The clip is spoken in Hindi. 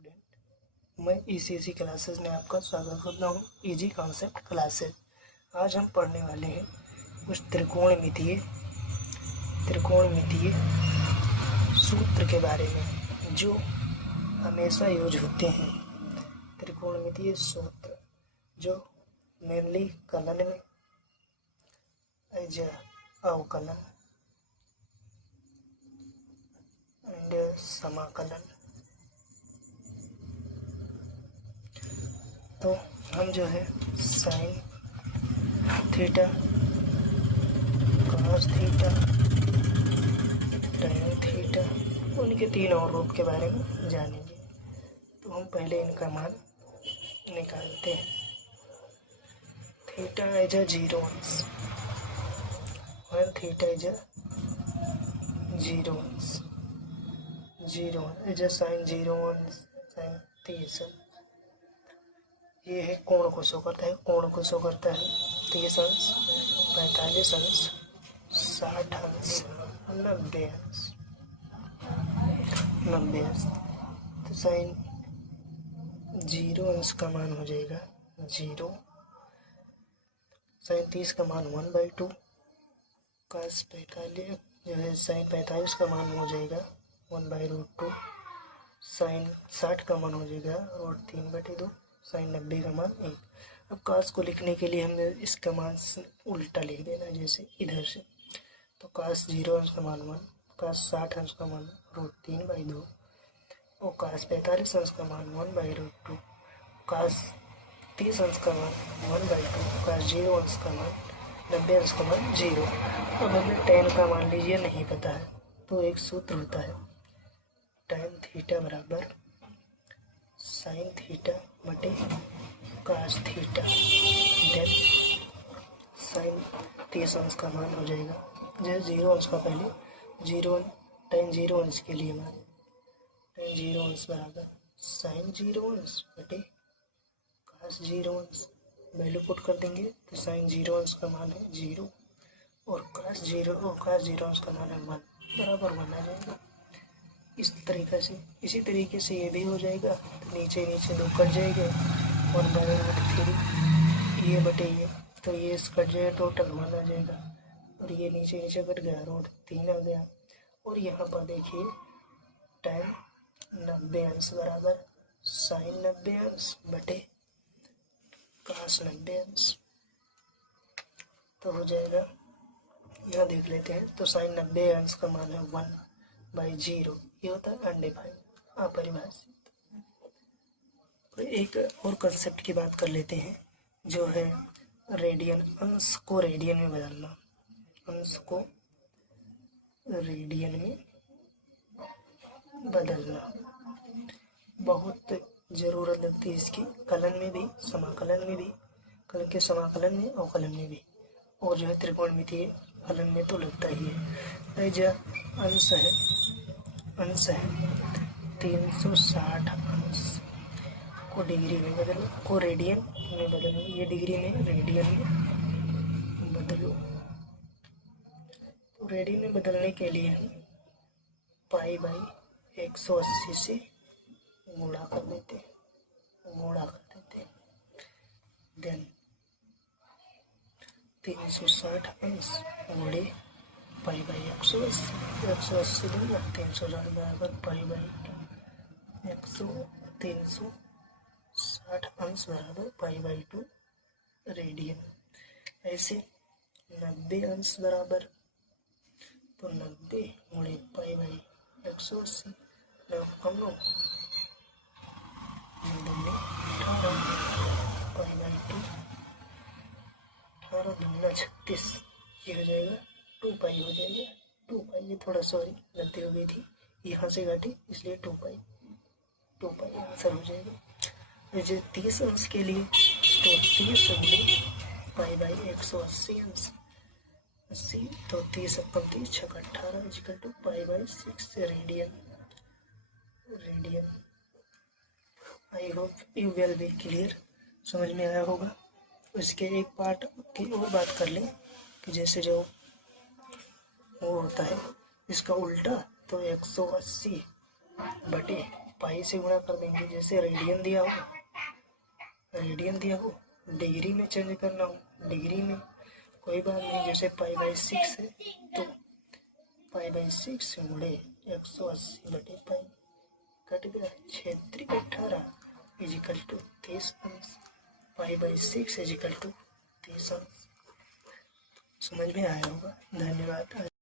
स्टूडेंट, मैं ईसीसी क्लासेस में आपका स्वागत करता हूँ। Easy concept classes. आज हम पढ़ने वाले हैं कुछ त्रिकोणमितीय सूत्र के बारे में जो हमेशा यूज होते हैं। त्रिकोणमितीय सूत्र जो मेनली कलन में एज अवकलन एंड समाकलन। तो हम जो है sine theta, cos theta, tan theta, उनके तीन और रूप के बारे में जानेंगे। तो हम पहले इनका मान निकालते हैं। थीटा इज अ 0 अंश, वन थीटा इज अ 0 अंश, 0 इज अ साइन 0 अंश, साइन 30। ये है कोण को शो करता है, कोण को शो करता है 30 अंश, 45 अंश, 60 अंश, 90 अंश, 90 अंश। तो साइन 0 अंश का मान हो जाएगा 0, साइन 30 का मान 1/2, कॉस 45 जो है साइन 45 का मान हो जाएगा 1/√2, साइन 60 का मान हो जाएगा और 3/2, साइन 90 का मान 1। अब कॉस को लिखने के लिए हमें इसका मान उल्टा लिख देना है, जैसे इधर से। तो कॉस 0 अंश का मान 1, कॉस 60 अंश का मान √3/2 और कॉस 45 अंश का मान 1/√2, कॉस 30 अंश का मान 1/2, कॉस 0 अंश का मान 90 अंश का मान 0। अब हमें टैन का मान लीजिए नहीं पता है, तो एक सूत्र होता है टैन थीटा बराबर साइन थीटा बटे कॉस थीटा। देन साइन 30 अंश का मान हो जाएगा जैसे 0 अंश का पहले 0, टैन 0 अंश के लिए मान टैन 0 अंश बराबर साइन 0 अंश बटे कॉस 0 अंश। वैल्यू पुट कर देंगे तो साइन 0 अंश का मान है 0 और कॉस 0 अंश का मान है 1, बराबर 1 आ जाएगा। इसी तरीके से ये भी हो जाएगा। तो नीचे दो कट जाएगा, 1/3 ये बटे ये, तो ये कट जाएगा, टोटल 1 आ जाएगा। और ये नीचे कट गया, √3 आ गया। और यहाँ पर देखिए टैन 90 अंश बराबर साइन 90 अंश बटे कॉस 90 अंश। तो हो जाएगा, यहाँ देख लेते हैं। तो साइन 90 अंश का मान है 1/0, ये होता है अनडिफाइंड, अपरिभाषित। तो एक और कंसेप्ट की बात कर लेते हैं जो है रेडियन। अंश को रेडियन में बदलना, अंश को रेडियन में बदलना बहुत ज़रूरत लगती है इसकी, कलन में भी, समाकलन में भी, कलन के समाकलन में, अवकलन में भी, और जो है त्रिकोणमितीय फलन में तो लगता ही है। जो अंश है 360 अंश को डिग्री में बदलो, को रेडियन में बदलो, ये डिग्री में रेडियन में बदलो। तो रेडियन में बदलने के लिए हम π/180 से गुणा कर देते। देन 360 अंश गुणे π/180, 180 दूंगा 360 बराबर π/2, 360 अंश बराबर π/2 रेडियन। ऐसे 90 अंश बराबर, तो 90 गुणे π/180, कम लो 18 π/2, 18 दूना 36, ये हो जाएगा 2π हो जाएगा। 2π, ये थोड़ा सॉरी गलती हो गई थी, यहाँ से घटी इसलिए 2π आंसर हो जाएगा। जैसे 30 अंश के लिए तो 30 गुणे π/180 अंश 80, तो 30 × 30 = 18 = π/6 radian. I hope you will be clear, समझ में आया होगा। इसके एक पार्ट की और बात कर लें कि जैसे जो वो होता है इसका उल्टा, तो 180 बटे पाई से गुणा कर देंगे। जैसे रेडियन दिया हो, डिग्री में चेंज करना हो डिग्री में, कोई बात नहीं। जैसे पाई/6 है तो पाई/6 गुणे 180/पाई कट गया, 6×18 = 30 अंश। पाई/6 = 30 अंश। समझ में आया होगा। धन्यवाद।